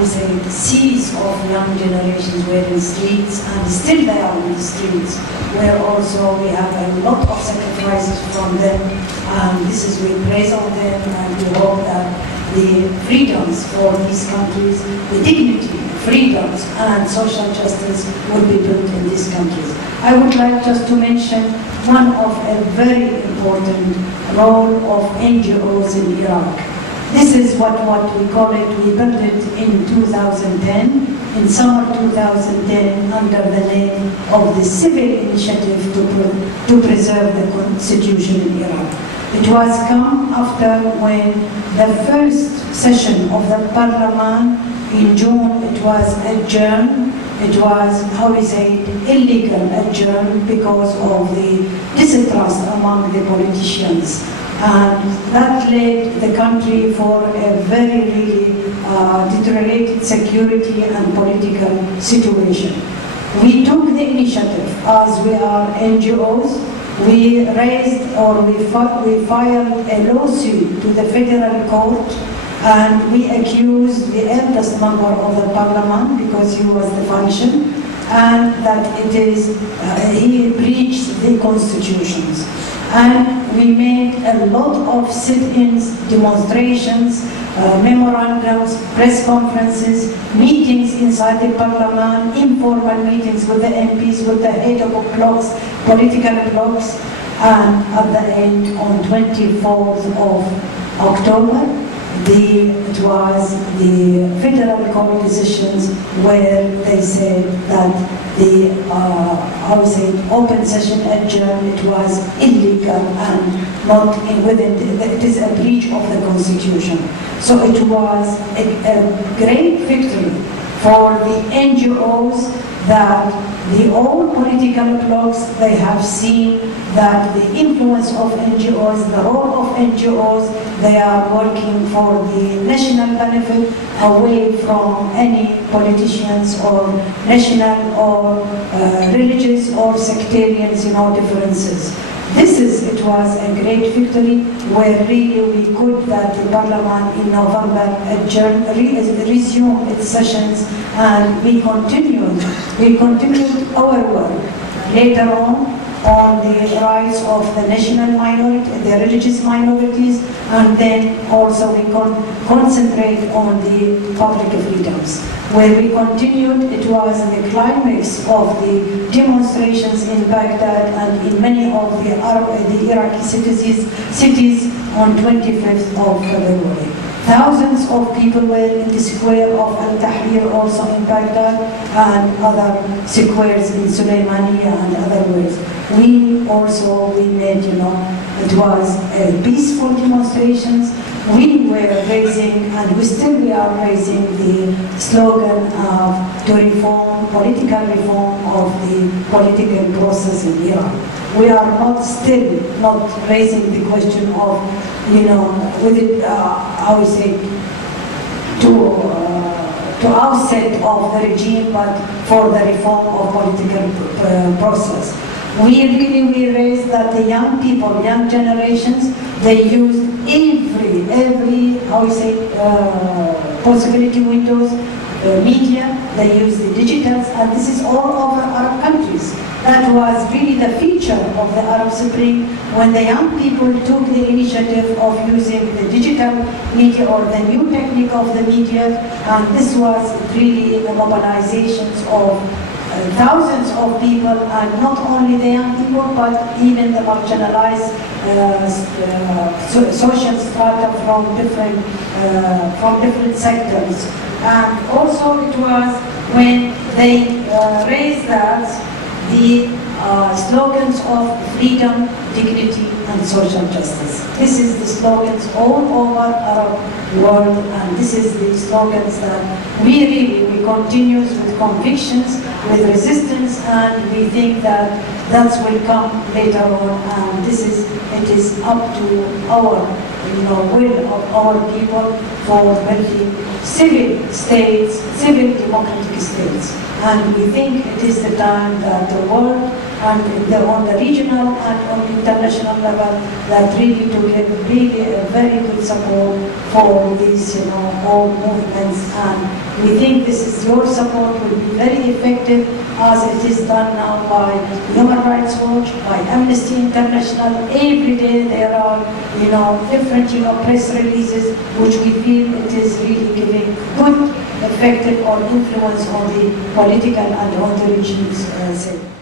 would say, seas of young generations were in the streets, and still they are in the streets, where also we have a lot of sacrifices from them, and this is, we praise on them, and we hope that the freedoms for these countries, the dignity, freedoms, and social justice will be built in these countries. I would like just to mention one of a very important role of NGOs in Iraq. This is what we call it, we built it in 2010, in summer 2010, under the name of the Civil Initiative to Preserve the Constitution in Iraq. It was come after when the first session of the Parliament in June, it was adjourned. It was, how we say, illegal adjourned because of the distrust among the politicians. And that led the country for a very, really deteriorated security and political situation. We took the initiative, as we are NGOs. We raised, or we filed a lawsuit to the federal court, and we accused the eldest member of the parliament, because he was the function, and that it is, he breached the constitutions. And we made a lot of sit-ins, demonstrations, memorandums, press conferences, meetings inside the parliament, informal meetings with the MPs, with the head of blocks, political blocks, and at the end, on 24th of October, it was the federal court decisions where they said that the open session adjourned, it was illegal and not within, it is a breach of the constitution. So it was a great victory for the NGOs that the old political blocs, they have seen that the influence of NGOs, the role of NGOs, they are working for the national benefit away from any politicians or national or religious or sectarian differences. It was a great victory where really we could, that the parliament in November resume its sessions, and we continued our work later on the rights of the national minority, the religious minorities, and then also we concentrate on the public freedoms. Where we continued, it was the climax of the demonstrations in Baghdad and in many of the Iraqi cities on 25th of February. Thousands of people were in the square of Al-Tahrir, also in Baghdad, and other squares in Suleymaniya and other ways. We made, it was peaceful demonstrations. We were raising, and we are raising the slogan of political reform of the political process in Iran. We are still not raising the question of, to outset of the regime, but for the reform of political process. We raised that the young people, young generations, they used every possibility windows, media, they use the digitals, and this is all over Arab countries. That was really the feature of the Arab Spring, when the young people took the initiative of using the digital media or the new technique of the media, and this was really the mobilizations of thousands of people, and not only the young people, but even the marginalized social strata from different sectors. And also it was when they raised that the slogans of freedom, dignity, and social justice. This is the slogans all over Arab world, and this is the slogans that we continue with convictions, with resistance, and we think that will come later on, and it is up to our will of our people for building civil states, civil democratic states. And we think it is the time that the world and on the regional and on international level, that really to give really a very good support for these, all movements. And we think your support will be very effective, as it is done now by Human Rights Watch, by Amnesty International. Every day there are, different, press releases, which we feel it is really giving good, effective or influence on the political and on the regime's side.